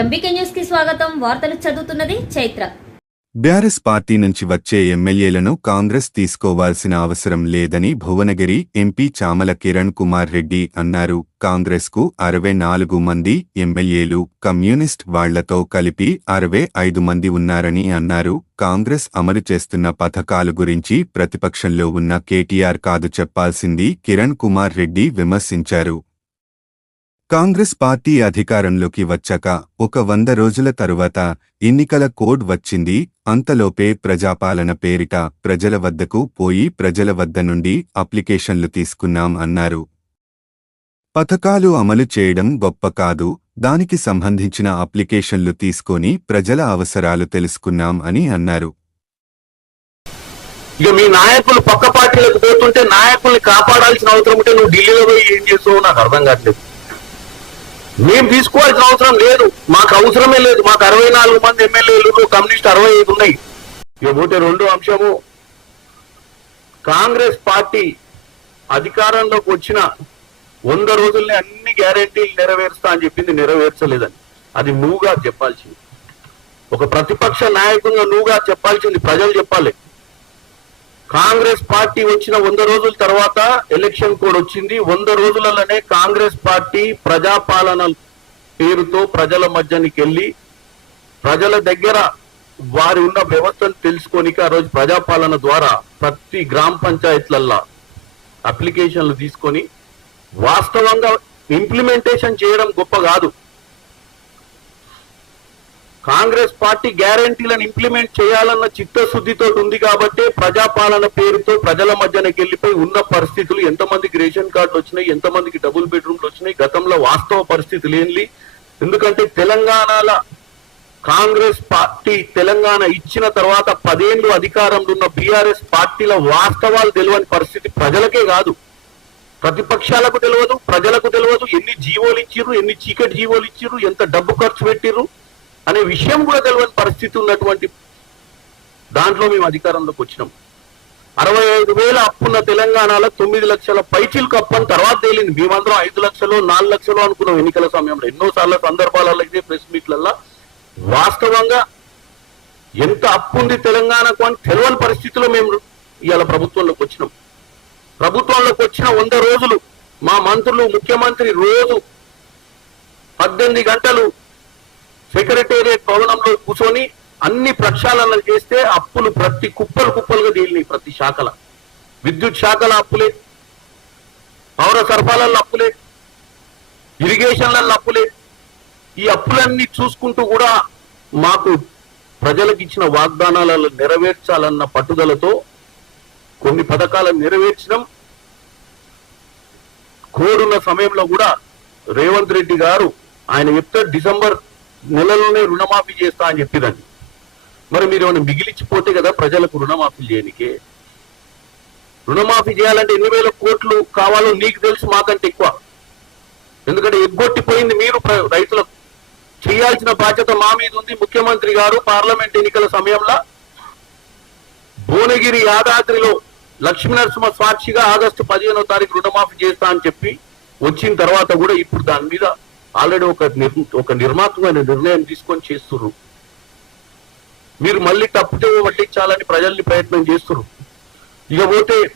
MBK న్యూస్కి స్వాగతం. వార్తలు చదువుతున్నది చైత్ర. బీఆర్ఎస్ పార్టీ నుంచి వచ్చే ఎమ్మెల్యేలను కాంగ్రెస్ తీసుకోవాల్సిన అవసరం లేదని భువనగిరి ఎంపీ చామల కిరణ్ కుమార్ రెడ్డి అన్నారు. కాంగ్రెస్కు అరవై నాలుగు మంది ఎమ్మెల్యేలు కమ్యూనిస్ట్ వాళ్ళతో కలిపి అరవై ఐదు మంది ఉన్నారని అన్నారు. కాంగ్రెస్ అమలు చేస్తున్న పథకాల గురించి ప్రతిపక్షంలో ఉన్న కేటీఆర్ కాదు చెప్పాల్సింది కిరణ్ కుమార్ రెడ్డి విమర్శించారు. కాంగ్రెస్ పార్టీ అధికారంలోకి వచ్చాక ఒక వంద రోజుల తరువాత ఎన్నికల కోడ్ వచ్చింది. అంతలోపే ప్రజాపాలన పేరిట ప్రజల వద్దకు పోయి ప్రజల వద్ద నుండి అప్లికేషన్లు తీసుకున్నాం అన్నారు. పథకాలు అమలు చేయడం గొప్ప కాదు. దానికి సంబంధించిన అప్లికేషన్లు తీసుకొని ప్రజల అవసరాలు తెలుసుకున్నాం అని అన్నారు. ఇక మీ నాయకులు పక్క పార్టీలకు పోతుంటే నాయకుల్ని కాపాడాల్సిన అవసరం ఉంటే నువ్వు ఢిల్లీలో పోయి ఏం చేసావు నాకు అర్థం కావట్లేదు. మేము తీసుకోవాల్సిన అవసరం లేదు. మాకు అవసరమే లేదు. మాకు అరవై నాలుగు మంది ఎమ్మెల్యేలు కమ్యూనిస్ట్ అరవై ఐదు ఉన్నాయి. ఇకపోతే రెండో అంశము. కాంగ్రెస్ పార్టీ అధికారంలోకి వచ్చిన వంద రోజుల్ని అన్ని గ్యారెంటీలు నెరవేరుస్తా అని చెప్పింది నెరవేర్చలేదని. అది నువ్వుగా చెప్పాల్సింది. ఒక ప్రతిపక్ష నాయకుడిగా నువ్వుగా చెప్పాల్సింది ప్రజలు చెప్పాలి. కాంగ్రెస్ పార్టీ వచ్చిన వంద రోజుల తర్వాత ఎలక్షన్ కోడ్ వచ్చింది. వంద రోజులలోనే కాంగ్రెస్ పార్టీ ప్రజాపాలన పేరుతో ప్రజల మధ్యనికి వెళ్ళి ప్రజల దగ్గర వారి ఉన్న వ్యవస్థను తెలుసుకోనికి ఆ రోజు ప్రజాపాలన ద్వారా ప్రతి గ్రామ పంచాయతీలల్లా అప్లికేషన్లు తీసుకొని వాస్తవంగా ఇంప్లిమెంటేషన్ చేయడం గొప్ప కాదు. కాంగ్రెస్ పార్టీ గ్యారంటీలను ఇంప్లిమెంట్ చేయాలన్న చిత్తశుద్ధితో ఉంది కాబట్టి ప్రజాపాలన పేరుతో ప్రజల మధ్యనకి వెళ్ళిపోయి ఉన్న పరిస్థితులు ఎంతమందికి రేషన్ కార్డులు వచ్చినాయి ఎంతమందికి డబుల్ బెడ్రూమ్లు వచ్చినాయి గతంలో వాస్తవ పరిస్థితులు ఏంటి ఎందుకంటే తెలంగాణల కాంగ్రెస్ పార్టీ తెలంగాణ ఇచ్చిన తర్వాత పదేళ్ళు అధికారంలో ఉన్న బీఆర్ఎస్ పార్టీల వాస్తవాలు తెలియని పరిస్థితి ప్రజలకే కాదు. ప్రతిపక్షాలకు తెలియదు ప్రజలకు తెలియదు ఎన్ని జీవోలు ఇచ్చిర్రు ఎన్ని చీకటి జీవోలు ఇచ్చిర్రు ఎంత డబ్బు ఖర్చు పెట్టిర్రు అనే విషయం కూడా తెలియని పరిస్థితి ఉన్నటువంటి దాంట్లో మేము అధికారంలోకి వచ్చినాం. అరవై ఐదు వేల అప్పున్న తెలంగాణలో తొమ్మిది లక్షల పైచీలకు అప్పు తర్వాత తేలింది. మేమందరం ఐదు లక్షలు నాలుగు లక్షలు అనుకున్నాం ఎన్నికల సమయంలో. ఎన్నోసార్లు సందర్భాలలో అయితే ప్రెస్ మీట్లలో వాస్తవంగా ఎంత అప్పు ఉంది తెలంగాణకు అని తెలియని పరిస్థితిలో మేము ఇవాళ ప్రభుత్వంలోకి వచ్చినాం. ప్రభుత్వంలోకి వచ్చిన వంద రోజులు మా మంత్రులు ముఖ్యమంత్రి రోజు పద్దెనిమిది గంటలు సెక్రటేరియట్ భవనంలో కూర్చొని అన్ని ప్రక్షాళనలు చేస్తే అప్పులు ప్రతి కుప్పలు కుప్పలుగా తేలినాయి ప్రతి శాఖల. విద్యుత్ శాఖల అప్పులే పౌర సరఫరాల అప్పులే ఇరిగేషన్ల అప్పులే. ఈ అప్పులన్నీ చూసుకుంటూ కూడా మాకు ప్రజలకు ఇచ్చిన వాగ్దానాలను నెరవేర్చాలన్న పట్టుదలతో కొన్ని పథకాలను నెరవేర్చడం కోరున్న సమయంలో కూడా రేవంత్ రెడ్డి గారు ఆయన చెప్తే డిసెంబర్ నెలలోనే రుణమాఫీ చేస్తా అని చెప్పిరండి మరి మీరు ఏమైనా మిగిలిచ్చిపోతే కదా ప్రజలకు రుణమాఫీ చేయనికే. రుణమాఫీ చేయాలంటే ఎన్ని వేల కోట్లు కావాలో నీకు తెలుసు మాకంటే ఎక్కువ. ఎందుకంటే ఎగ్గొట్టిపోయింది మీరు రైతులకు. చేయాల్సిన బాధ్యత మా మీద ఉంది. ముఖ్యమంత్రి గారు పార్లమెంట్ ఎన్నికల సమయంలో భువనగిరి యాదాద్రిలో లక్ష్మీనరసింహ సాక్షిగా ఆగస్టు పదిహేనో తారీఖు రుణమాఫీ చేస్తా అని చెప్పి వచ్చిన తర్వాత కూడా ఇప్పుడు దాని మీద ఆల్రెడీ ఒక నిర్- ఒక నిర్మాత్మైన నిర్ణయం తీసుకొని చేస్తున్నారు మీరు మళ్ళీ తప్పుతో పట్టించాలని ప్రజల్ని ప్రయత్నం చేస్తున్నారు ఇకపోతే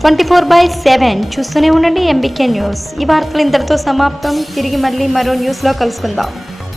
ట్వంటీ ఫోర్ బై సెవెన్ చూస్తూనే ఉండండి ఎంబీకే న్యూస్. ఈ వార్తలు ఇంతటితో సమాప్తం. తిరిగి మళ్ళీ మరో న్యూస్లో కలుసుకుందాం.